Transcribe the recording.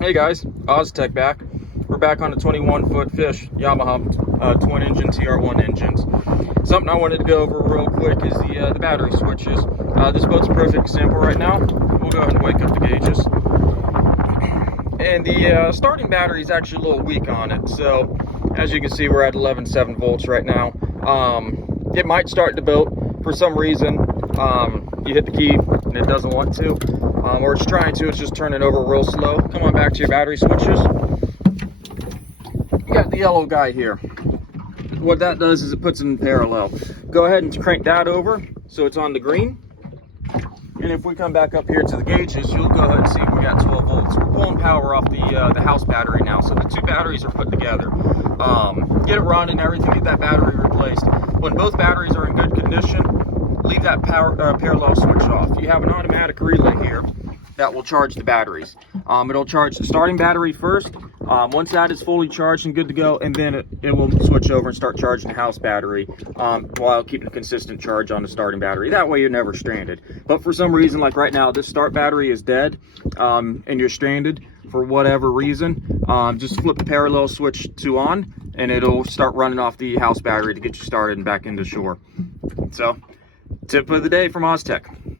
Hey guys, Oztech back. We're back on the 21-foot fish Yamaha twin engine TR1 engines. Something I wanted to go over real quick is the battery switches. This boat's a perfect example right now. We'll go ahead and wake up the gauges. And the starting battery is actually a little weak on it. So as you can see, we're at 11.7 volts right now. It might start the boat for some reason. You hit the key and it doesn't want to. Or it's trying to, it's just turning over real slow. Come on back to your battery switches. You got the yellow guy here. What that does is it puts it in parallel. Go ahead and crank that over so it's on the green. And if we come back up here to the gauges, you'll go ahead and see we got 12 volts. We're pulling power off the house battery now. So the two batteries are put together. Get it running, everything, get that battery replaced. When both batteries are in good condition, leave that parallel switch off. You have an automatic relay here that will charge the batteries. It'll charge the starting battery first. Once that is fully charged and good to go, and then it will switch over and start charging the house battery while keeping a consistent charge on the starting battery. That way you're never stranded. But for some reason, like right now, this start battery is dead and you're stranded for whatever reason, just flip the parallel switch to on and it'll start running off the house battery to get you started and back into shore. So, tip of the day from Oztech.